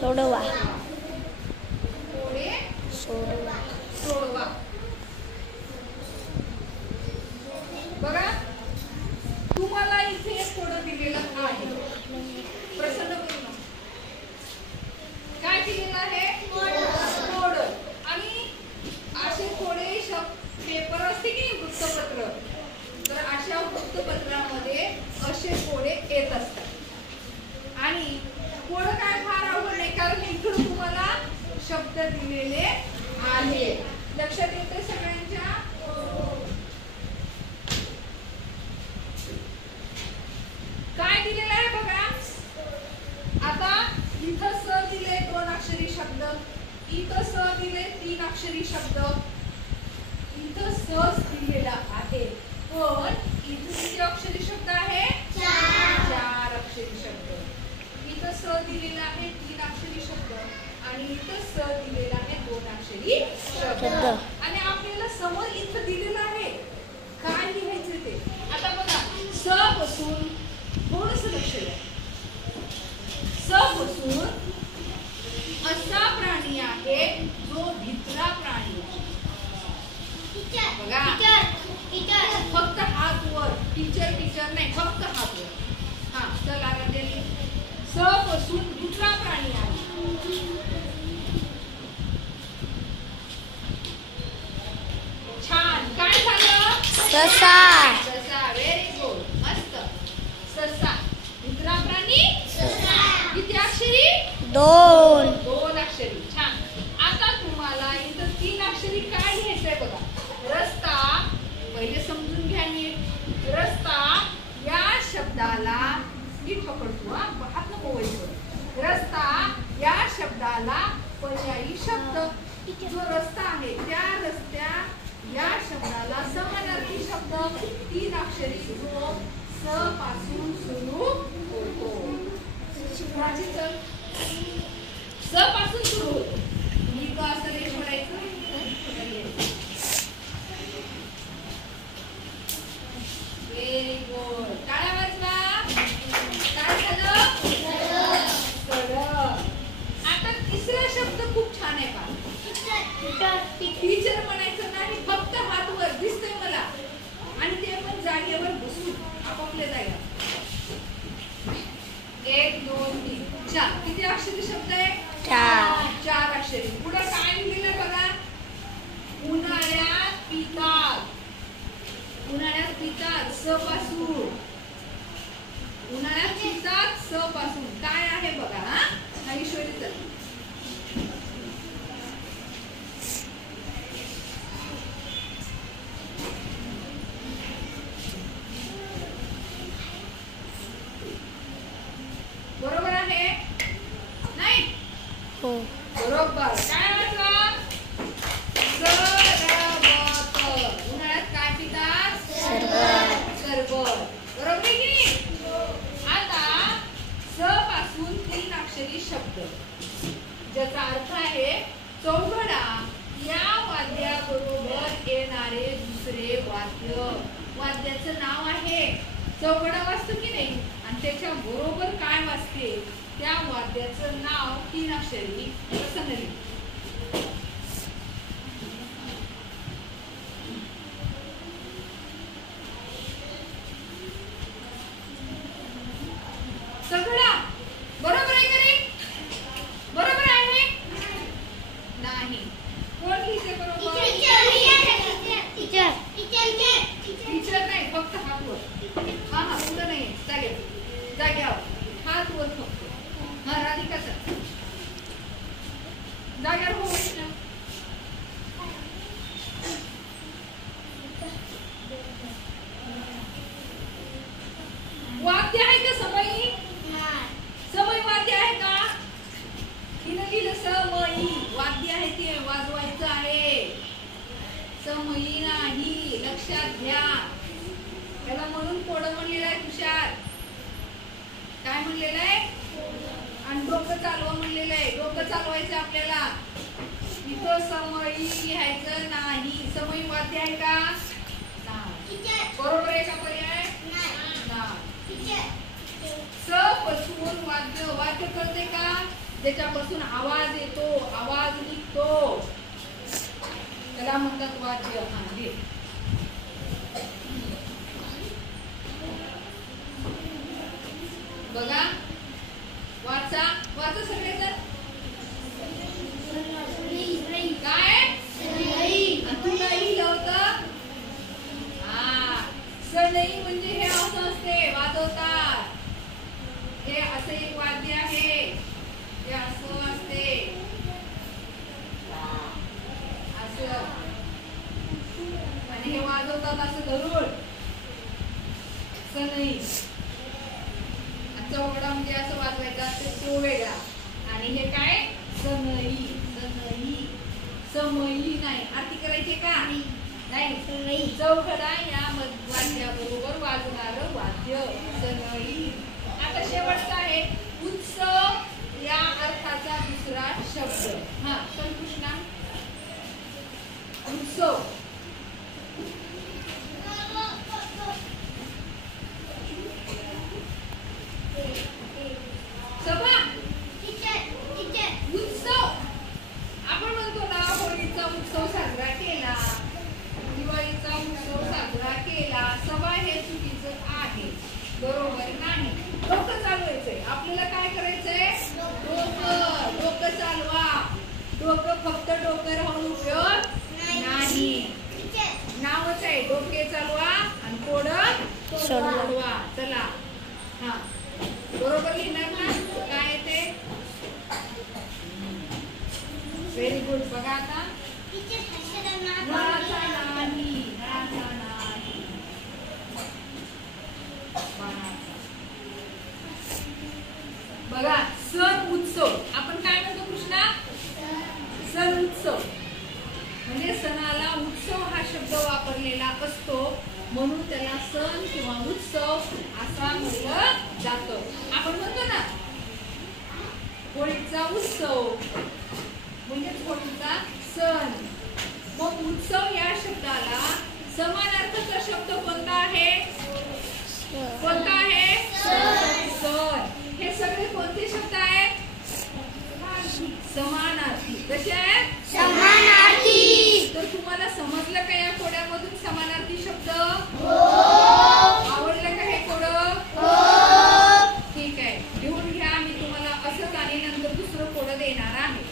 सोडवा. कोडे सोडवा. सोडवा. बघा तुम्हाला इथे कोड दिलेलं आहे. प्रसन्न करू नका. काय दिलेलं आहे? कोड. आणि असे कोडे पेपर असते की वृत्तपत्र, तर अशा वृत्तपत्रामध्ये असे कोडे येत असतात. आणि कोड काय फार अवघड नाही, कारण इकडे तुम्हाला शब्द दिलेले आहे. लक्षात येते सगळ्यांच्या? काय दिलेलं आहे बघा. आता इथं स दिले 2 अक्षरी शब्द, इथं स दिले 3 अक्षरी शब्द, इथं स दिलेला आहे. पण इथं किती अक्षरी शब्द आहे? 4 अक्षरी शब्द. इथं स दिलेला आहे 3 अक्षरी शब्द आणि इथं स दिलेला आहे 2 अक्षरी शब्द. आणि आपल्याला समोर इथं दिलेलं आहे काय लिहायचं ते. आता बघा स पासून थोडस लक्ष द्या. स पासून असा प्राणी आहे जो भित्रा प्राणी आहे. बघा फक्त हात वर. टीचर टीचर नाही, फक्त हात वर. हा चला राजेली. स पासून भित्रा प्राणी आहे. छान. काय झालं? ससा. ससा. Very good. मस्त. ससा भित्रा प्राणी. किती अक्षरी? 2. 2 अक्षरी. छान. आता तुम्हाला इथं 3 अक्षरी काय लिहायचंय बघा. रस्ता. पहिले समजून घ्या नीट. रस्ता या शब्दाला नीट पकडतो. हात नको वळवू. रस्ता या शब्दाला पर्यायी शब्द. जो रस्ता आहे त्या रस्त्या या शब्दाला समानार्थी शब्द 3 अक्षरी जो स पासून सुरू होतो. माझी चल स पासून सुरू होतो. मी तो असं रेष म्हणायचं. Very good. टाळ्या वाजवा. काय झालं? सरळ. आता तिसरा शब्द खूप छान आहे पहा. टीचर म्हणायचं नाही, फक्त हात वर. दिसतंय मला. आणि ते पण जागेवर बसून आपापल्या जागेवर. 1 2 3 4. किती अक्षरी शब्द आहे? 4 अक्षरी. पुढे काय लिहिलेलं बघा. उन्हाळ्यात पितात. उन्हाळ्यात पितात स पासून. उन्हाळ्यात पितात स पासून काय आहे बघा. हा ईश्वरीचं. बरोबर आहे? नाही हो. बरोबर. काय वाटलं? सरबत. उन्हाळ्यात काय पितात? सरबत. बरोबर आहे की? आता स पासून 3 अक्षरी शब्द ज्याचा अर्थ आहे चौघडा या वाद्याबरोबर येणारे दुसरे वाद्य. वाद्याचं नाव आहे चौघडा. वाजतो की नाही? आणि त्याच्या बरोबर काय वाजते त्या वाद्याचं नाव 3 अक्षरी. कसं नाही? सगळा. बरोबर आहे का नाही? बरोबर आहे? नाही. कोण लिहिते बरोबर? टीचर नाही, फक्त हात वर. हा हा पुढे नाही. जाग्यावर हात वर फक्त. हा राधिकाचा जाग्यावर हो. वाद्य आहे का समयी? समयी वाद्य आहे का? हिनं लिहिलं समयी. वाद्य आहे ते वाजवायचं आहे. समयी नाही. लक्षात घ्या. त्याला म्हणून कोड म्हणलेलं आहे तुषार. काय म्हणलेलं आहे? आणि डोकं चालवा म्हणलेलं आहे. डोकं चालवायचं आपल्याला. इथं समयी लिहायचं नाही. समयी वाद्य आहे का? बरोबर आहे का पर्याय? स पासून वाद्य. वाद्य कळते का? ज्याच्यापासून आवाज येतो, आवाज निघतो, त्याला म्हणतात वाद्य. हा घे. बघा, वाचा वाचा सगळेजण. काय तू नाही लिहिलं होतं? हा, सनई म्हणजे हे असं असते, वाजवतात. हे असे एक वाद्य आहे, हे असं असते, असं, आणि हे वाजवतात असं धरून. सनई. चौघडा म्हणजे असं वाजवायचं असते, तो वेगळा. आणि हे काय? सनई. सनई, समई नाही. आरती करायची का? नाही. चौघडा या वाद्याबरोबर वाजणारं वाद्य सनई. आता शेवटचा आहे उत्सव या अर्थाचा दुसरा शब्द. हा, चल कृष्णा. उत्सव. सभा. उत्सव. आपण म्हणतो ना, होळीचा उत्सव साजरा केला, दिवाळीचा उत्सव साजरा केला. सभा हे चुकीचं आहे, बरोबर नाही. डोकं चालवायचंय आपल्याला. काय करायचंय? डोकं चालवा. डोकं फक्त डोकं राहून उपयोग नाही. नावच आहे, डोके चालवा आणि कोडं सोडवा. चला. हा, बरोबर लिहिणार ना? काय ते? Very good. बघा आता. नळाचा नाही, नळाचा नाही, बघा. सण उत्सव आपण काय म्हणतो कृष्णा? सण उत्सव म्हणजे सणाला उत्सव हा शब्द वापरलेला असतो, म्हणून त्याला सण किंवा उत्सव असा म्हटलं जातं. आपण म्हणतो ना, होळीचा उत्सव म्हणजेच होळीचा सण. मग उत्सव या शब्दाला समानार्थक शब्द कोणता आहे? कोणता आहे? सण. हे सगळे कोणते शब्द आहेत? समानार्थी. कसे आहेत? समानार्थी. तर तुम्हाला समजलं का या कोड्यामधून समानार्थी शब्द? आवडलं का हे कोडं? ठीक आहे, घेऊन घ्या. मी तुम्हाला असंच आणि नंतर दुसरं कोडं देणार आहे.